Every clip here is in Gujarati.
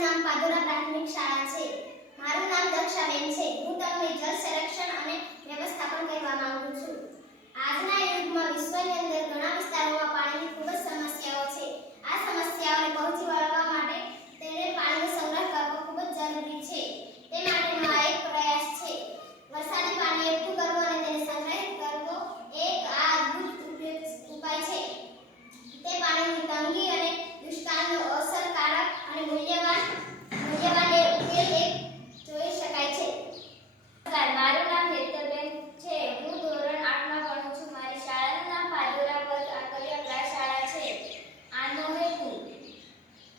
નામ પાદોરા પ્રાથમિક શાળા છે મારું નામ દક્ષાબેન છે હું તમને જળ સંરક્ષણ અને વ્યવસ્થાપન કહેવા માંગુ છું આજના યુગમાં વિશ્વની અંદર ઘણા વિસ્તારોમાં પાણીની ખૂબ જ સમસ્યાઓ છે આ સમસ્યાઓને પહોંચી વળવા માટે તેને પાણીનો સંગ્રહ કરવો ખૂબ જ જરૂરી છે તે માટેનો આ એક પ્રયાસ છે વરસાદી પાણી એકઠું કરવું અને તેને સંગ્રહિત કરવો એક આ અદ્ભુત ઉપયોગ ઉપાય છે તે પાણીની તંગી અને દુષ્કાળનો અસરકારક અને મૂલ્યવાન મૂલ્યવાન એ ઉકેલ એક જોઈ શકાય છે નમસ્કાર મારું નામ હેતલબેન છે હું ધોરણ આઠમાં ભણું છું મારી શાળાનું નામ પાદોરા વર્ગ આકલિયા પ્રાથ શાળા છે આનો હેતુ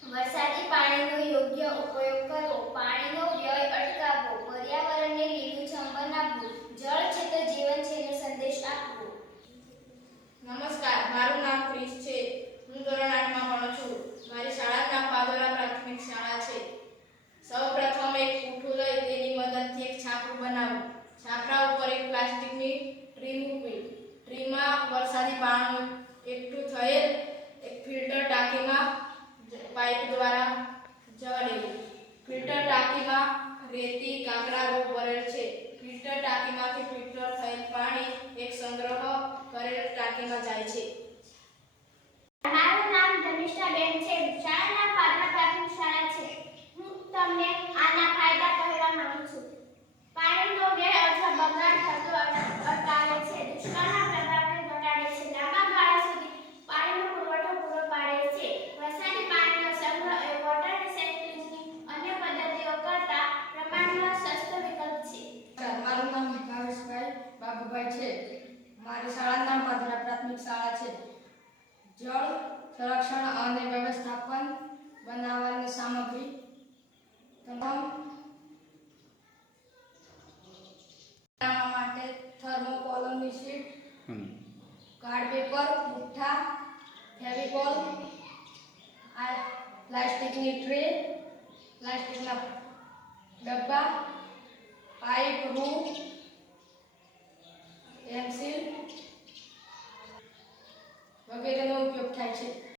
વરસાદી પાણીનો યોગ્ય ઉપયોગ કરવો પાણીનો વ્યય અટકાવવો પર્યાવરણને લીલુંછમ આપવું જળ છે તો જીવન છે નો સંદેશ આપવો. નમસ્કાર. મારું નામ ક્રિશ છે. હું ધોરણ આઠમાં ભણું છું. મારી શાળાનું નામ પાદોરા પ્રાથમિક શાળા છે. સૌપ્રથમ એક પૂઠું લઈ તેની મદદથી એક છાપરું બનાવો. છાપરા ઉપર એક પ્લાસ્ટિકની ટ્રી મૂકવી. ટ્રીમાં વરસાદી પાણી એકઠું થયેલ. એક ફિલ્ટર ટાંકીમાં પાઇપ દ્વારા ટાંકીમાં રેતી કાંકરા રોગ ભરેલ છે. ફિલ્ટર ટાંકીમાંથી ફિલ્ટર થયેલ પાણી એક સંગ્રહ કરેલ ટાંકીમાં જાય છે. મારું નામ ધનિષ્ઠાબેન છે. શાળાના પાદરા પ્રાથમિક શાળા છે. હું તમને આના ફાયદા કહેવા માંગુ છું. પાણીનો ગેર અથવા બગાડ થતો મારી શાળાનું નામ પાદરા પ્રાથમિક શાળા છે. જળ સંરક્ષણ અને વ્યવસ્થાપન બનાવવાની સામગ્રી. તમામ બનાવવા માટે થર્મોકોલની શીટ કાર્ડ પેપર મુઠ્ઠા ફેવિકોલ આ પ્લાસ્ટિકની ટ્રે પ્લાસ્ટિકના ડબ્બા પાઇપ રૂ વગેરેનો ઉપયોગ થાય છે.